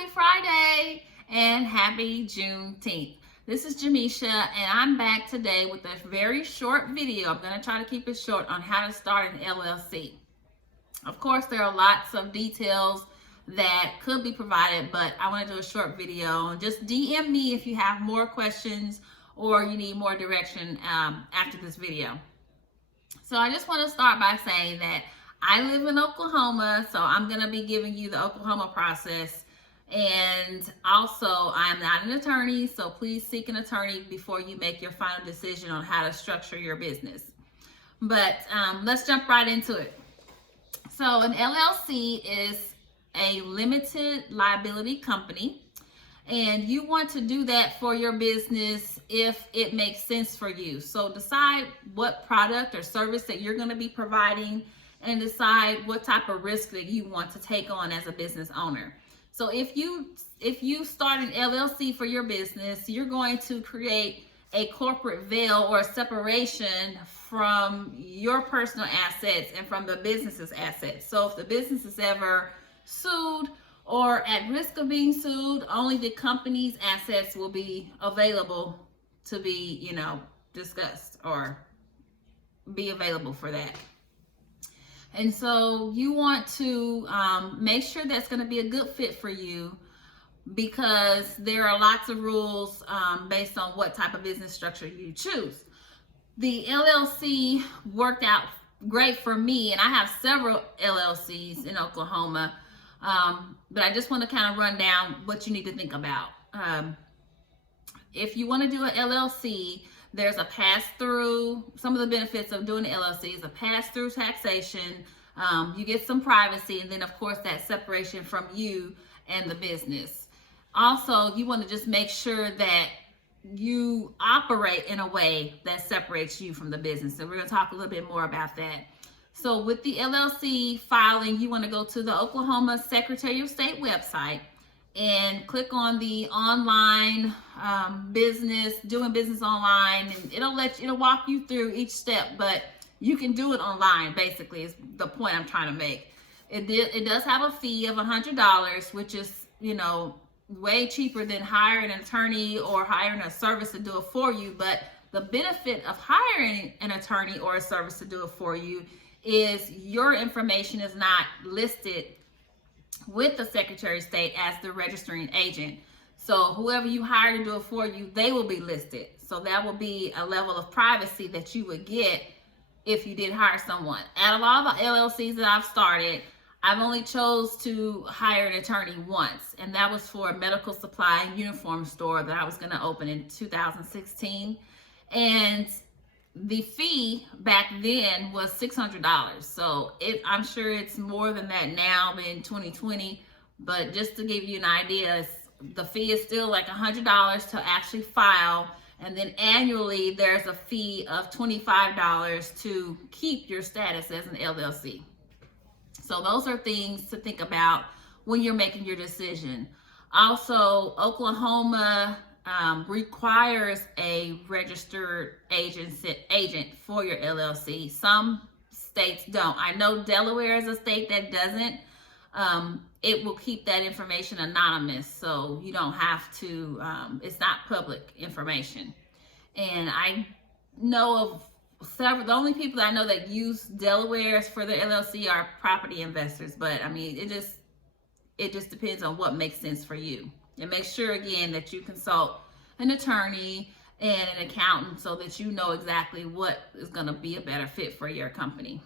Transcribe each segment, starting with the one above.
happy Friday and happy Juneteenth. This is Jamisha and I'm back today with a very short video. I'm going to try to keep it short on how to start an LLC. Of course, there are lots of details that could be provided, but I want to do a short video. And just DM me if you have more questions or you need more direction after this video. So I just want to start by saying that I live in Oklahoma, so I'm going to be giving you the Oklahoma process. And also, I'm not an attorney, so please seek an attorney before you make your final decision on how to structure your business. But let's jump right into it. So an LLC is a limited liability company, and you want to do that for your business if it makes sense for you. So decide what product or service that you're going to be providing and decide what type of risk that you want to take on as a business owner. So if you start an LLC for your business, you're going to create a corporate veil or a separation from your personal assets and from the business's assets. So if the business is ever sued or at risk of being sued, only the company's assets will be available to be, discussed or be available for that. And so you want to make sure that's going to be a good fit for you, because there are lots of rules based on what type of business structure you choose. The LLC worked out great for me, and I have several LLCs in Oklahoma, but I just want to kind of run down what you need to think about. If you want to do an LLC, there's a pass-through. Some of the benefits of doing an LLC is a pass-through taxation. You get some privacy, and then of course that separation from you and the business. Also, you want to just make sure that you operate in a way that separates you from the business. So we're going to talk a little bit more about that. So with the LLC filing, you want to go to the Oklahoma Secretary of State website and click on the online doing business online, and it'll walk you through each step, but you can do it online, basically, is the point I'm trying to make. It does have a fee of $100, which is, way cheaper than hiring an attorney or hiring a service to do it for you. But the benefit of hiring an attorney or a service to do it for you is your information is not listed with the Secretary of State as the registering agent. So whoever you hire to do it for you, they will be listed. So that will be a level of privacy that you would get if you did hire someone. Out of all the LLCs that I've started, I've only chose to hire an attorney once, and that was for a medical supply and uniform store that I was going to open in 2016. And the fee back then was $600. So I'm sure it's more than that now in 2020, but just to give you an idea, the fee is still like $100 to actually file. And then annually, there's a fee of $25 to keep your status as an LLC. So those are things to think about when you're making your decision. Also, Oklahoma requires a registered agent for your LLC. Some states don't. I know Delaware is a state that doesn't. It will keep that information anonymous, so you don't have to, it's not public information. And I know of several, the only people I know that use Delaware's for their LLC are property investors, but I mean, it just depends on what makes sense for you. And make sure again that you consult an attorney and an accountant so that you know exactly what is going to be a better fit for your company.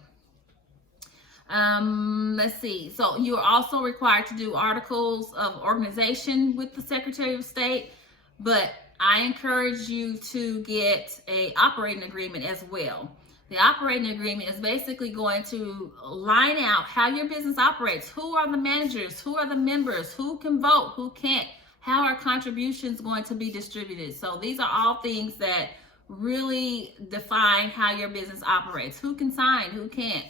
Let's see. So you are also required to do articles of organization with the Secretary of State, but I encourage you to get an operating agreement as well. The operating agreement is basically going to line out how your business operates. Who are the managers? Who are the members? Who can vote? Who can't? How are contributions going to be distributed? So these are all things that really define how your business operates. Who can sign? Who can't?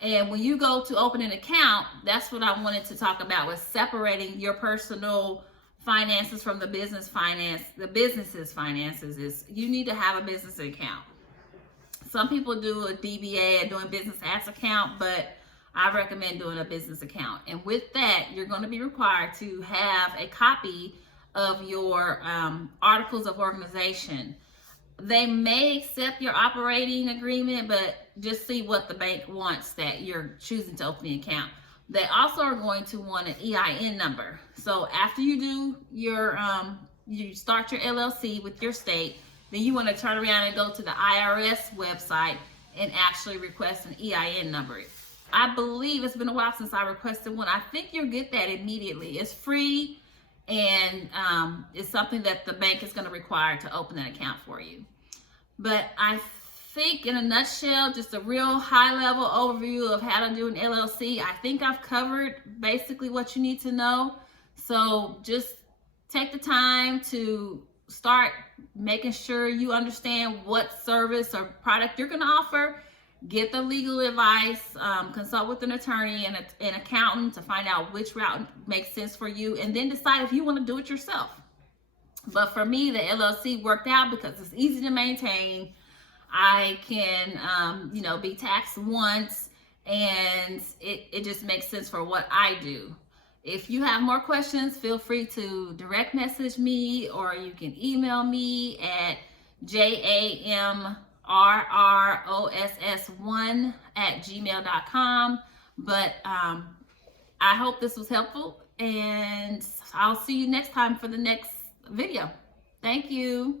And when you go to open an account, that's what I wanted to talk about, was separating your personal finances from the business finance. The business's finances is you need to have a business account. Some people do a DBA, a doing business as account, but I recommend doing a business account. And with that, you're going to be required to have a copy of your articles of organization. They may accept your operating agreement, but just see what the bank wants that you're choosing to open the account. They also are going to want an EIN number. So after you do your, you start your LLC with your state, then you want to turn around and go to the IRS website and actually request an EIN number. I believe it's been a while since I requested one. I think you'll get that immediately. It's free, and it's something that the bank is going to require to open an account for you. But I think in a nutshell, just a real high level overview of how to do an LLC. I think I've covered basically what you need to know. So just take the time to start making sure you understand what service or product you're going to offer. Get the legal advice, consult with an attorney and an accountant to find out which route makes sense for you, and then decide if you want to do it yourself. But for me, the LLC worked out because it's easy to maintain. I can, be taxed once, and it just makes sense for what I do. If you have more questions, feel free to direct message me, or you can email me at jamrross1@gmail.com. But I hope this was helpful, and I'll see you next time for the next video. Thank you.